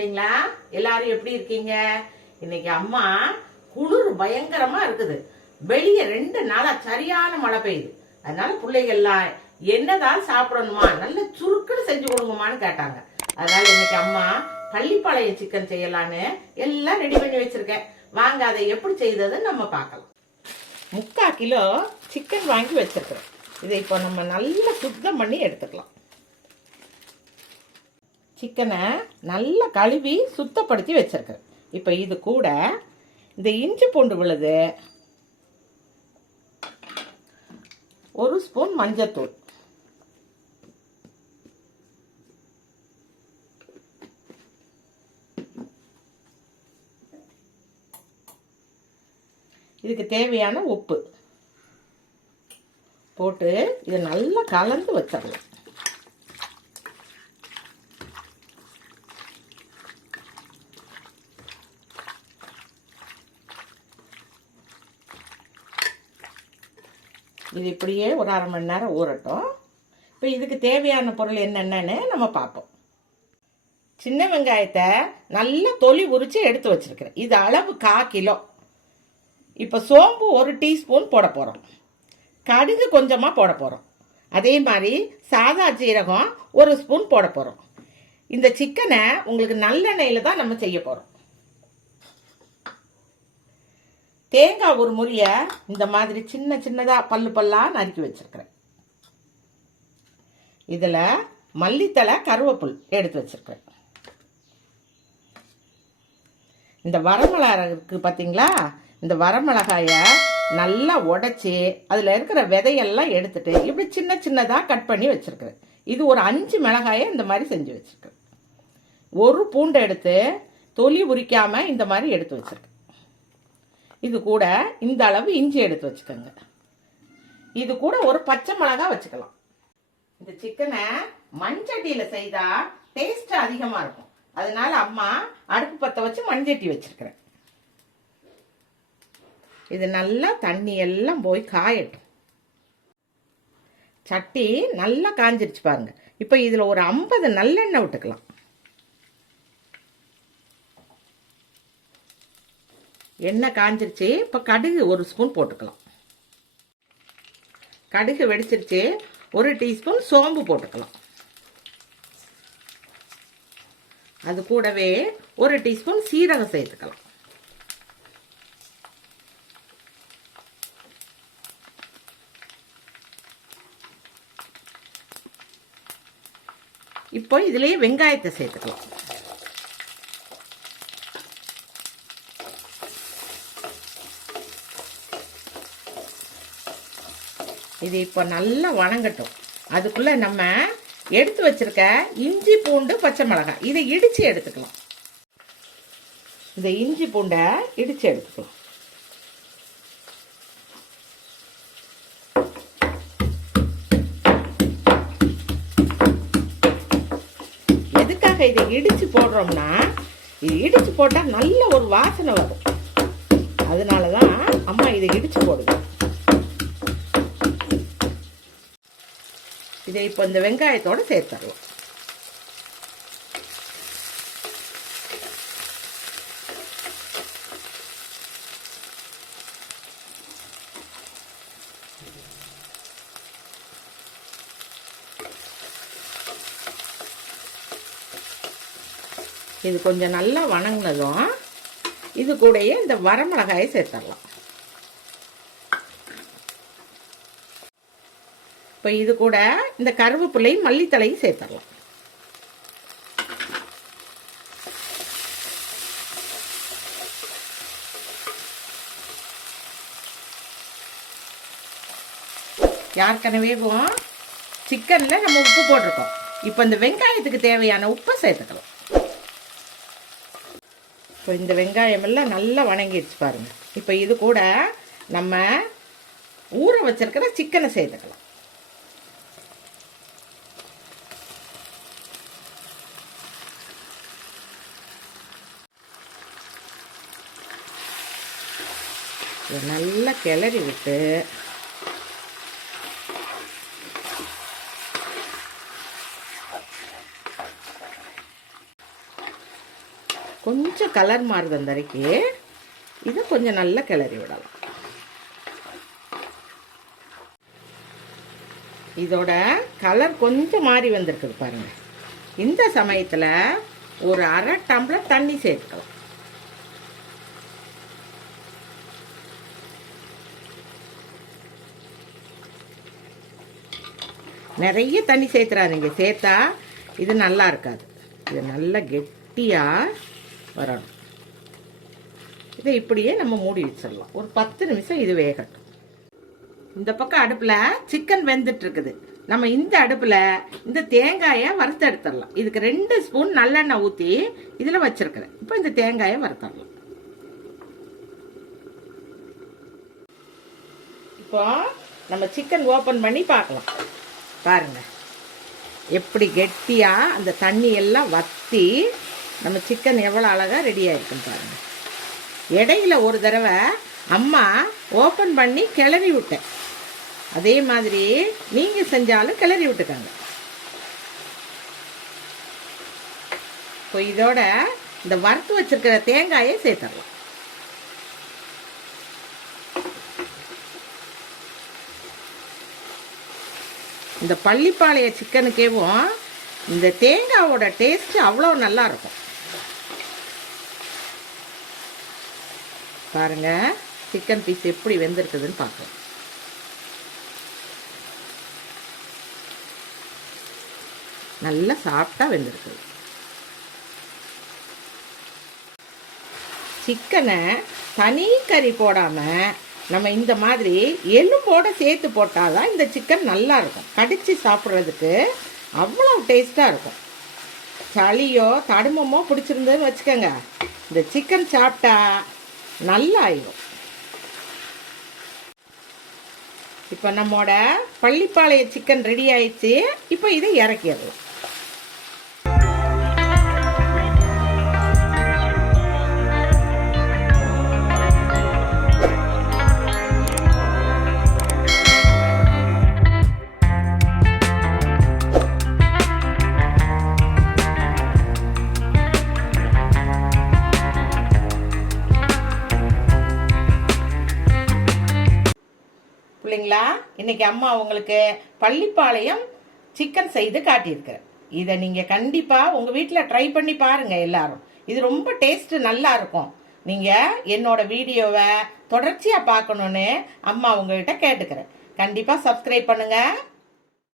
பிள்ளைங்களா, எல்லாரும் எப்படி இருக்கீங்க? இன்னைக்கு அம்மா குளிர் பயங்கரமா இருக்குது. வெளியே 2 நாளா சரியான மழை பெய்யுது. அதனால பிள்ளைகள்லாம் என்னதான் சாப்பிடணுமா, நல்ல சுருக்குன்னு செஞ்சு கொடுங்கம்மான்னு கேட்டாங்க. அதனால இன்னைக்கு அம்மா பள்ளிப்பாளையம் சிக்கன் செய்யலான்னு எல்லாம் ரெடி பண்ணி வச்சிருக்கேன். வாங்க அதை எப்படி செய்ததுன்னு நம்ம பார்க்கலாம். 3/4 கிலோ சிக்கன் வாங்கி வச்சிருக்கிறேன். இதை இப்போ நம்ம நல்லா சுத்தம் பண்ணி எடுத்துக்கலாம். சிக்கனை நல்லா கழுவி சுத்தப்படுத்தி வச்சிருக்கிறேன். இப்போ இது கூட இந்த இஞ்சி பூண்டு விழுது, 1 ஸ்பூன் மஞ்சத்தூள், இதுக்கு தேவையான உப்பு போட்டு இதை நல்லா கலந்து வச்சிடலாம். இது இப்படியே ஒரு 1/2 மணி நேரம் ஊறட்டும். இப்போ இதுக்கு தேவையான பொருள் என்னென்னு நம்ம பார்ப்போம். சின்ன வெங்காயத்தை நல்லா தொலி உரித்து எடுத்து வச்சிருக்கிறேன். இது அளவு 1/4 கிலோ. இப்போ சோம்பு 1 டீஸ்பூன் போட போகிறோம். கடுகு கொஞ்சமாக போட போகிறோம். அதே மாதிரி சாதா ஜீரகம் 1 ஸ்பூன் போட போகிறோம். இந்த சிக்கனை உங்களுக்கு நல்லெண்ணெயில் தான் நம்ம செய்ய போகிறோம். தேங்காய் 1 முறியை இந்த மாதிரி சின்ன சின்னதாக பல்லு பல்லாக நறுக்கி வச்சிருக்கிறேன். இதில் மல்லித்தலை, கருவேப்பிலை எடுத்து வச்சிருக்கிறேன். இந்த வரமிளகாய் இருக்குது பார்த்தீங்களா, இந்த வரமிளகாயை நல்லா உடைச்சி அதில் இருக்கிற விதையெல்லாம் எடுத்துட்டு இப்படி சின்ன சின்னதாக கட் பண்ணி வச்சுருக்கிறேன். இது ஒரு 5 மிளகாயை இந்த மாதிரி செஞ்சு வச்சுருக்கேன். 1 பூண்டை எடுத்து தொலி உரிக்காமல் இந்த மாதிரி எடுத்து வச்சுருக்கேன். இது கூட இந்த அளவு இஞ்சி எடுத்து வச்சுக்கோங்க. இது கூட ஒரு பச்சை மிளகாய் வச்சுக்கலாம். இந்த சிக்கனை மண்சட்டியில் செய்தால் டேஸ்ட் அதிகமாக இருக்கும். அதனால அம்மா அடுப்பு பற்ற வச்சு மண்சட்டி வச்சிருக்கிறேன். இது நல்லா தண்ணி எல்லாம் போய் காயட்டும். சட்டி நல்லா காஞ்சிருச்சு பாருங்க. இப்போ இதில் ஒரு 50 நல்லெண்ணெய் விட்டுக்கலாம். எண்ணெய் காஞ்சிருச்சு. இப்போ கடுகு 1 ஸ்பூன் போட்டுக்கலாம். கடுகு வெடிச்சிருச்சு. 1 டீஸ்பூன் சோம்பு போட்டுக்கலாம். அது கூடவே 1 டீஸ்பூன் சீரகம் சேர்த்துக்கலாம். இப்போ இதுலயே வெங்காயத்தை சேர்த்துக்கலாம். இது இப்போ நல்லா வணங்கட்டும். அதுக்குள்ள நம்ம எடுத்து வச்சிருக்க இஞ்சி பூண்டு பச்சை மிளகாய் இதை இடிச்சு எடுத்துக்கலாம். இந்த இஞ்சி பூண்டை இடிச்சு எடுத்துக்கலாம். எதுக்காக இதை இடிச்சு போடுறோம்னா, இது இடிச்சு போட்டா நல்ல ஒரு வாசனை வரும். அதனாலதான் அம்மா இதை இடிச்சு போடுது. இதை இப்போ இந்த வெங்காயத்தோடு சேர்த்துடலாம். இது கொஞ்சம் நல்லா வணங்கினதும் இது கூடயே இந்த வரமிளகாயை சேர்த்துடலாம். இப்போ இது கூட இந்த கருவேப்பிலையும் மல்லித்தலையும் சேர்த்துடலாம். ஏற்கனவே சிக்கனில் நம்ம உப்பு போட்டிருக்கோம். இப்போ இந்த வெங்காயத்துக்கு தேவையான உப்பை சேர்த்துக்கலாம். இப்போ இந்த வெங்காயம் எல்லாம் நல்லா வணங்கிடுச்சு பாருங்க. இப்போ இது கூட நம்ம ஊற வச்சிருக்கிற சிக்கனை சேர்த்துக்கலாம். நல்லா கிளறி விட்டு கொஞ்சம் கலர் மாறுது அந்த அரைக்கு. இதை கொஞ்சம் நல்லா கிளறி விடலாம். இதோட கலர் கொஞ்சம் மாறி வந்திருக்குது பாருங்க. இந்த சமயத்தில் ஒரு அரை டம்ளர் தண்ணி சேர்த்துக்கலாம். நிறைய தண்ணி சேர்த்துறாதீங்க, சேர்த்தா இது நல்லா இருக்காது. இது நல்லா கெட்டியாக வரணும். இதை இப்படியே நம்ம மூடி வச்சிடலாம். ஒரு 10 நிமிஷம் இது வேகட்டும். இந்த பக்கம் அடுப்பில் சிக்கன் வெந்துட்டு இருக்குது. நம்ம இந்த அடுப்பில் இந்த தேங்காயை வறுத்து எடுத்துடலாம். இதுக்கு 2 ஸ்பூன் நல்லெண்ணெய் ஊற்றி இதில் வச்சிருக்கிறேன். இப்போ இந்த தேங்காயை வறுத்துடலாம். இப்போ நம்ம சிக்கன் ஓப்பன் பண்ணி பார்க்கலாம். பாருங்க எப்படி கெட்டியாக அந்த தண்ணி எல்லாம் வற்றி நம்ம சிக்கன் எவ்வளோ அழகாக ரெடி ஆகிருக்குன்னு பாருங்க. இடையில ஒரு தடவை அம்மா ஓப்பன் பண்ணி கிளறி விட்டேன். அதே மாதிரி நீங்கள் செஞ்சாலும் கிளறி விட்டுக்காங்க. இப்போ இதோட இந்த வறுத்து வச்சிருக்கிற தேங்காயை சேர்த்துடலாம். இந்த பள்ளிப்பாளைய சிக்கனுக்கேவும் இந்த தேங்காவோட டேஸ்ட் அவ்வளோ நல்லா இருக்கும். பாருங்க சிக்கன் பீஸ் எப்படி வெந்திருக்குதுன்னு பார்க்கலாம். நல்லா சாஃப்டா வெந்திருக்குது. சிக்கனை தனி கறி போடாம நம்ம இந்த மாதிரி எலும்போட சேர்த்து போட்டாதான் இந்த சிக்கன் நல்லா இருக்கும். கடிச்சு சாப்பிட்றதுக்கு அவ்வளோ டேஸ்டா இருக்கும். சளியோ தடுமமோ பிடிச்சிருந்ததுன்னு வச்சுக்கோங்க, இந்த சிக்கன் சாப்பிட்டா நல்லா ஆயிடும். இப்போ நம்மோட பள்ளிப்பாளைய சிக்கன் ரெடி ஆயிடுச்சு. இப்போ இதை இறக்கிடலாம். பிள்ளைங்களா, இன்னைக்கு அம்மா உங்களுக்கு பள்ளிப்பாளையம் சிக்கன் செய்து காட்டியிருக்கிறேன். இதை நீங்கள் கண்டிப்பாக உங்கள் வீட்டில் ட்ரை பண்ணி பாருங்கள் எல்லாரும். இது ரொம்ப டேஸ்ட் நல்லா இருக்கும். நீங்கள் என்னோட வீடியோவை தொடர்ச்சியாக பார்க்கணுன்னு அம்மா உங்கள்கிட்ட கேட்டுக்கிறேன். கண்டிப்பாக சப்ஸ்கிரைப் பண்ணுங்கள்.